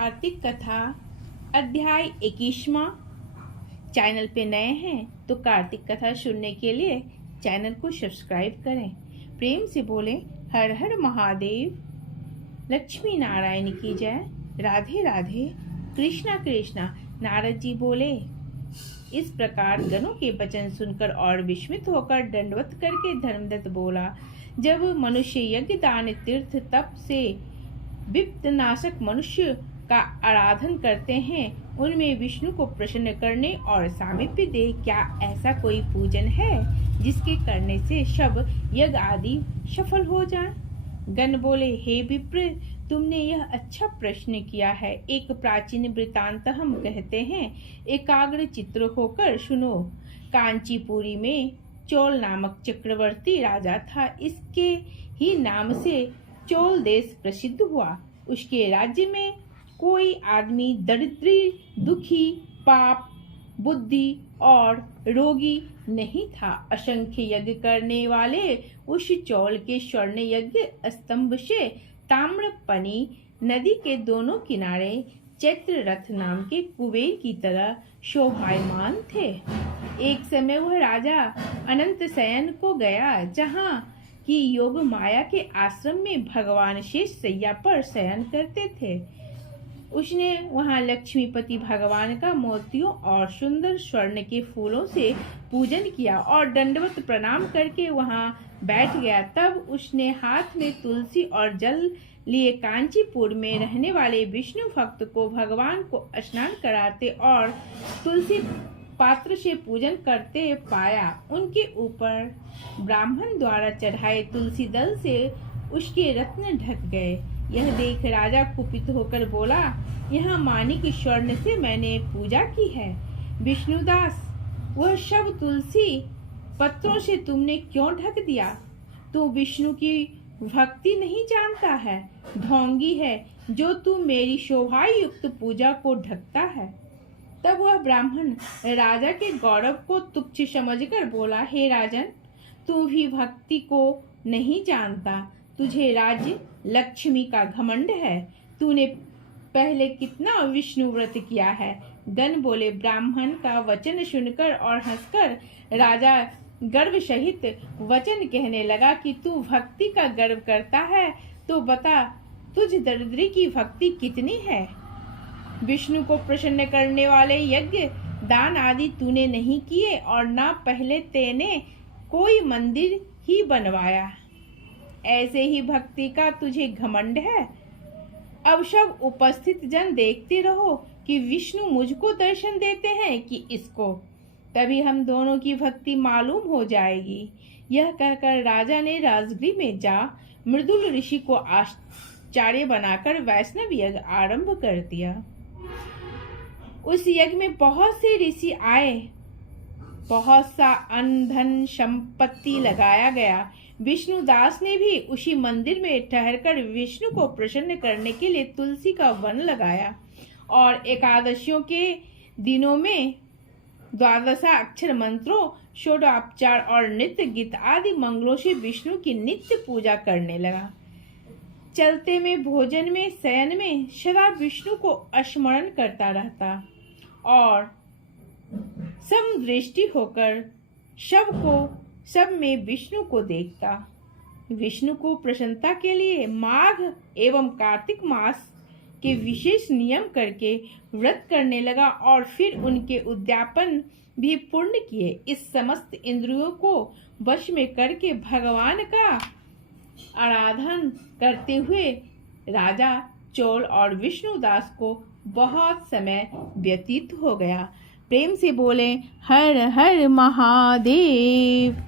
कार्तिक कथा अध्याय 21वां। चैनल पे नए हैं तो कार्तिक कथा सुनने के लिए चैनल को सब्सक्राइब करें। प्रेम से बोले हर हर महादेव। लक्ष्मी नारायण की जय। राधे राधे। कृष्णा कृष्णा। नारद जी बोले, इस प्रकार गणों के वचन सुनकर और विस्मित होकर दंडवत करके धर्मदत्त बोला, जब मनुष्य यज्ञ दान तीर्थ तप से विप्त नाशक मनुष्य का आराधन करते हैं, उनमें विष्णु को प्रसन्न करने और सामीप्य दे, क्या ऐसा कोई पूजन है जिसके करने से सब यज्ञ आदि सफल हो जाए? गण बोले, हे विप्र, तुमने यह अच्छा प्रश्न किया है। एक प्राचीन वृतांत हम कहते हैं, एकाग्र चित्र होकर सुनो। कांचीपुरी में चोल नामक चक्रवर्ती राजा था। इसके ही नाम से चोल देश प्रसिद्ध हुआ। उसके राज्य में कोई आदमी दरिद्री, दुखी, पाप, बुद्धि और रोगी नहीं था। असंख्य यज्ञ करने वाले उस चौल के स्वर्ण यज्ञ स्तंभ से ताम्रपनी नदी के दोनों किनारे चैत्र रथ नाम के कुबेर की तरह शोभायमान थे। एक समय वह राजा अनंत शयन को गया, जहाँ कि योग माया के आश्रम में भगवान शेष शैया पर शयन करते थे। उसने वहां लक्ष्मीपति भगवान का मोतियों और सुंदर स्वर्ण के फूलों से पूजन किया और दंडवत प्रणाम करके वहां बैठ गया। तब उसने हाथ में तुलसी और जल लिए कांचीपुर में रहने वाले विष्णु भक्त को भगवान को स्नान कराते और तुलसी पात्र से पूजन करते पाया। उनके ऊपर ब्राह्मण द्वारा चढ़ाए तुलसी दल से उसके रत्न ढक गए। यह देख राजा कुपित होकर बोला, यह मानिक स्वर्ण से मैंने पूजा की है। विष्णुदास, वह सब तुलसी पत्रों से तुमने क्यों ढक दिया? तू विष्णु की भक्ति नहीं जानता है, ढोंगी है जो तू मेरी शोभा युक्त पूजा को ढकता है। तब वह ब्राह्मण राजा के गौरव को तुच्छ समझकर बोला, हे राजन, तू भी भक्ति को नहीं जानता। तुझे राज्य लक्ष्मी का घमंड है। तूने पहले कितना विष्णु व्रत किया है? गण बोले, ब्राह्मण का वचन सुनकर और हंसकर राजा गर्व सहित वचन कहने लगा कि तू भक्ति का गर्व करता है तो बता, तुझ दरिद्री की भक्ति कितनी है? विष्णु को प्रसन्न करने वाले यज्ञ दान आदि तूने नहीं किए और ना पहले तेने कोई मंदिर ही बनवाया। ऐसे ही भक्ति का तुझे घमंड है। अब सब उपस्थित जन देखते रहो कि विष्णु मुझको दर्शन देते हैं कि इसको, तभी हम दोनों की भक्ति मालूम हो जाएगी। यह कहकर राजा ने राजगृह में जा मृदुल ऋषि को आचार्य बनाकर वैष्णव यज्ञ आरंभ कर दिया। उस यज्ञ में बहुत से ऋषि आए, बहुत सा अन्न धन संपत्ति लगाया गया। विष्णुदास ने भी उसी मंदिर में ठहरकर विष्णु को प्रसन्न करने के लिए तुलसी का वन लगाया और एकादशियों के दिनों में द्वादशा अक्षर मंत्रों, षोडोपचार और नृत्य गीत आदि मंगलों से विष्णु की नित्य पूजा करने लगा। चलते में, भोजन में, शयन में सदा विष्णु को स्मरण करता रहता और समदृष्टि होकर सब में विष्णु को देखता। विष्णु को प्रसन्नता के लिए माघ एवं कार्तिक मास के विशेष नियम करके व्रत करने लगा और फिर उनके उद्यापन भी पूर्ण किए। इस समस्त इंद्रियों को वश में करके भगवान का आराधन करते हुए राजा चोल और विष्णुदास को बहुत समय व्यतीत हो गया। प्रेम से बोले हर हर महादेव।